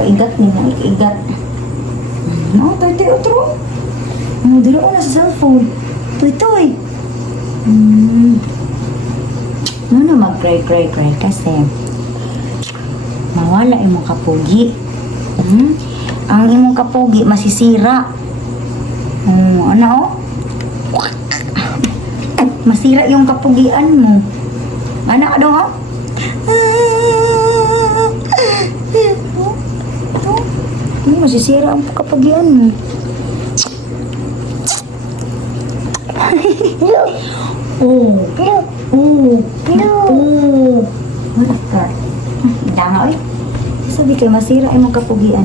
Kaigat ni mo, kaigat. No, toy otro. Dili ko na sa cellphone. Toy. Ano mag-cry kasi mawala imong kapugi. Ang imong kapugi masisira. Ano masira yung kapugian mo. Anak daw ha? Masisira ang kapugian mo. Wala ka. Danga oy. Sabi kayo masira ay mong kapugian.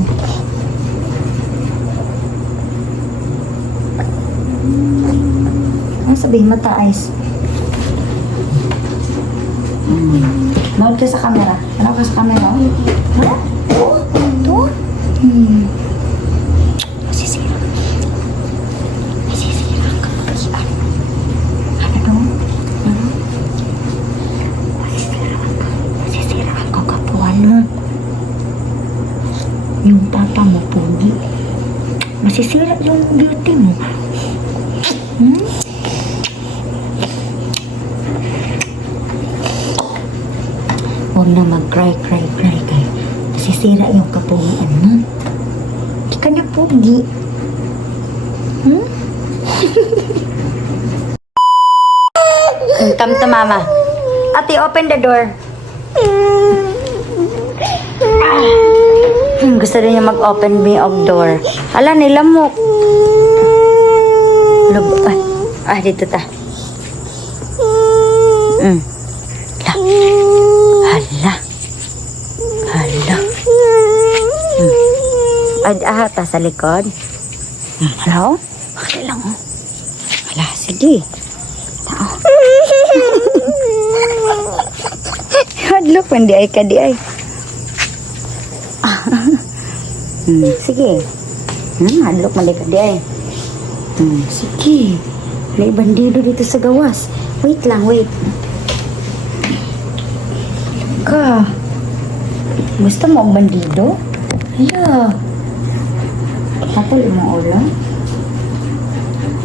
Ano sabihin mata eyes? Nood ka sa camera. Ano ka sa camera? Wala? Ito? Masisira. Masisira ang kapugian. Ano to? Masisira ang kakapuan mo. Yung papa mo pogi. Masisira yung beauty mo. Huwag na mag-cry kayo. Masisira yung kapugian mo. Di ka na pogi. Come to mama. Ate, open the door. Gusto rin niya mag-open me of door. Hala, nilamok. Dito ta. Hala. Ta sa likod. Hello? Okay lang, oh. Hala, sige. Tao. Hadlok, hindi ay ka di ay. Sige. Hadlok, mali ka di ay. Sige. May bandido dito sa gawas. Wait lang, wait. Ka. Gusto mo ang bandido? Hala. Patay mo ulo.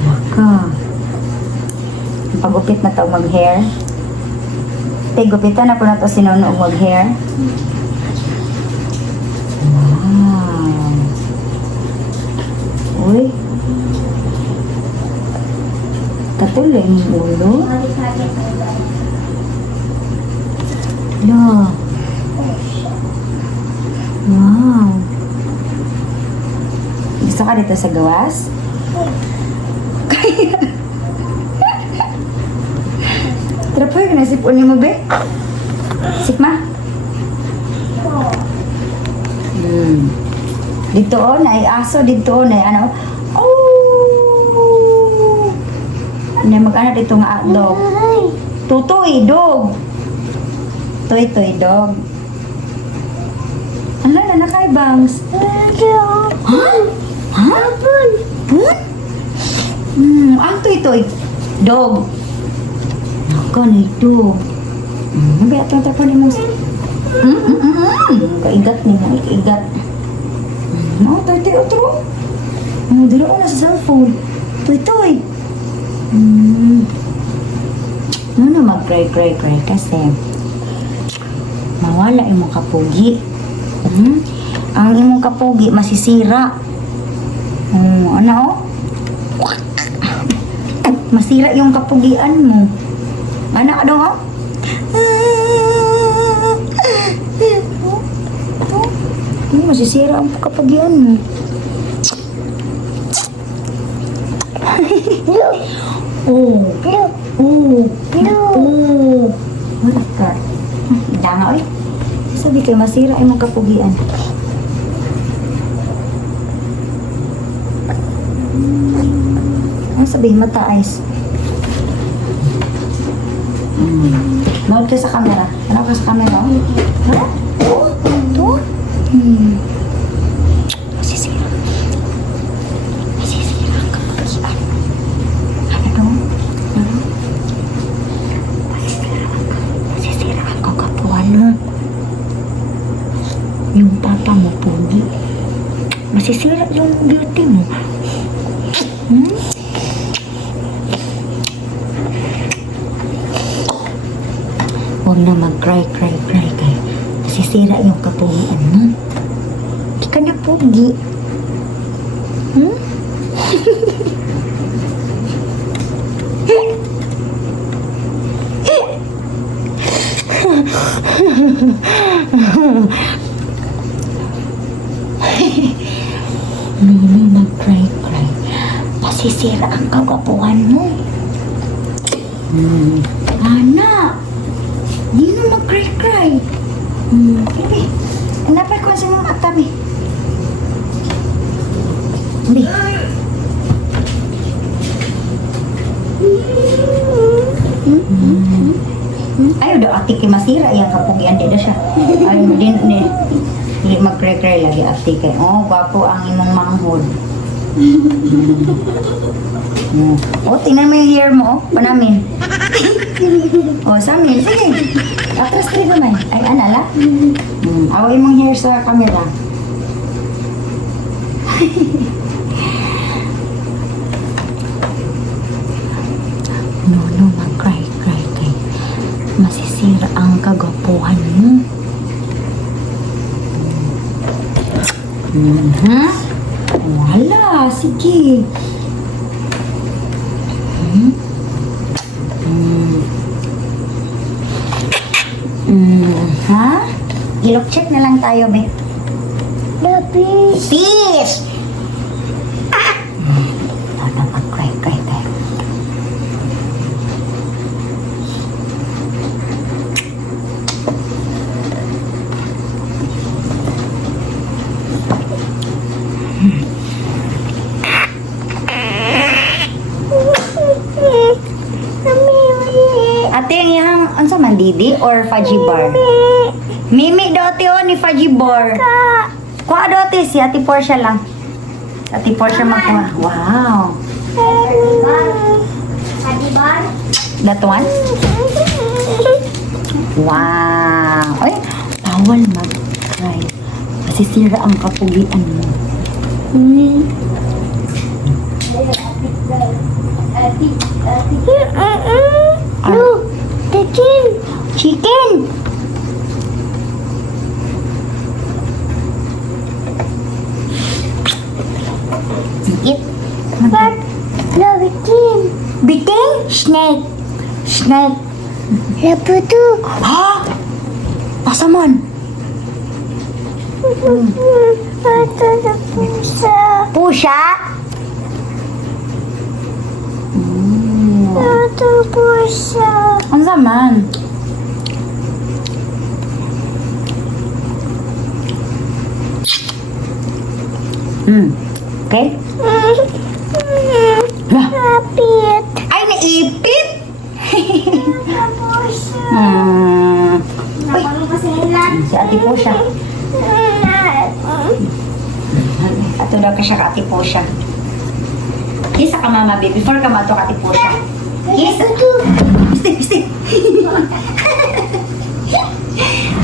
Maka. Pagupit na to mag-hair. Gupitan ako na to sinunog mag-hair. Wow. Uy. Katuloy yung ulo. Hala. Wow. Gusto ka dito sa gawas? Trapoy ka na sipunin mo, be? Sikma? Dito o, na aso. Dito o, na ano? Oh! Hindi mag-ano dito nga dog. Tutoy, dog. Toy, dog. Ano na, nakaibangs? Ha? Pun? Ang toy, dog. Ganito. Biya ito po ni mo. Kaigat ni mo. Kaigat. Toy, otro. Dilo ko na sa cellphone. Toy. Ano mag-cry kasi mawala yung mga kapugi. Ang imong kapugi masisira. Ano masira yung kapugian mo. Anak daw ha? Masisira ang kapugian mo. Wala ka. Danga oy. Sabi kayo masira ay mong kapugian. Ano sabihin mata eyes? Nood ka sa camera. Ano ka sa camera? Hala? Ito? Masisira. Masisira ang kapugian. Ano to? Masisira ang kakapuan mo. Yung papa mo pogi. Masisira yung beauty mo. Hmm? Huwag na mag-cry kayo. Masisira yung kapugian mo. Hindi ka na pugi. Hmm? Lulu, mag-cry. Masisira ang kagwapuhan mo. Anak, di na mag-cry. Bibi, napay ko sa mga tabi. Bibi. Ayaw daw ati kay masira yung kapugian di na siya. Ayaw din ni. Hindi mag-cry lagi ati kay. Oh, gwapo ang imong manghod. Oh, tingnan mo yung hair mo, oh. Panamin. Oh, sa amin. Sige. Atras kayo naman. Ay, anala? Away mong hair sa camera. No, mag-cry kay. Masisira ang kagwapuhan mo. Wala, sige. Ha? Ilok check na lang tayo, be. Fish! Ano, mag-cry. Ate, ang iyang, ano man, Didi or Fudgy Bar? Mimi dati o ni Fudgy Bar. Kuha dati, si Ate Portia lang. Ate Portia magkuha. Wow. Fudgy Bar? That one? Wow. Ay, bawal mag-cry. Masisira ang kapugian mo. No, chicken. Chicken! Eat. But no, chicken. Biting? Snake. Laputu. Ha? Pasamon? Ito na pusa. Pusha? Ito pusa. Ang zaman. Okay? Lah. Kapit. Ay, naipit! Ito pusa. Uy, Napalo kasi ilan. si Ate Pusha. Ato daw ka siya ka Ate Pusha. Kisa ka mama, baby. Before ka mato ka Ate Pusha. Kisa. Stay.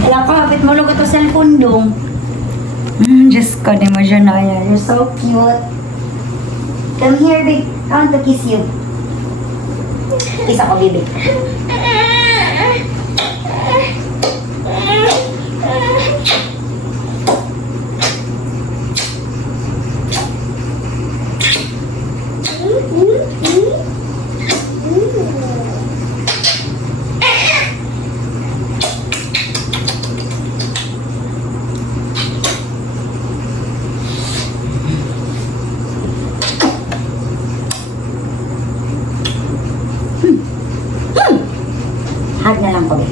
Alam ko, hapit mo lugat ko cellphone dong. Diyos ko, di mo siya naya. You're so cute. Come here, babe. I want to kiss you. Kiss ako, baby. Hug na lang ko, babe.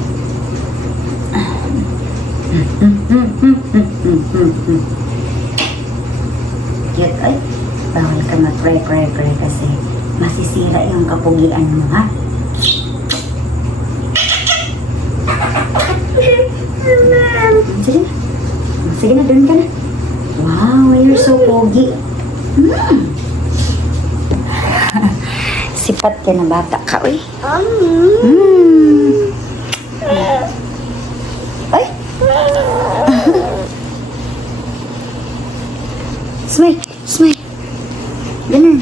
Cute, ay. Bawal ka mag-cry kasi masisira yung kapugian mo, ha? Sige na, dun ka na. Wow, you're so pogi. Sipat ka na bata ka, uy. Ay! Smile. Smile. Ganun.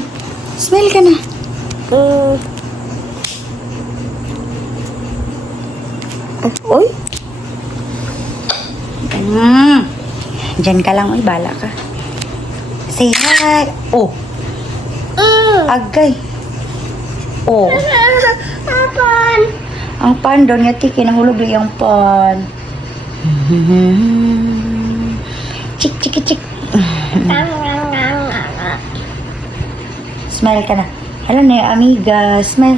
Smile ka na. Uy. Diyan ka lang, uy. Bala ka. Say hi. Oh. Agay. Oh. Apon. Ang pan doon nga tiki. Nahulog lang yung pan. Chik, chik, chik. Smile ka na. Hello na, amiga. Smile.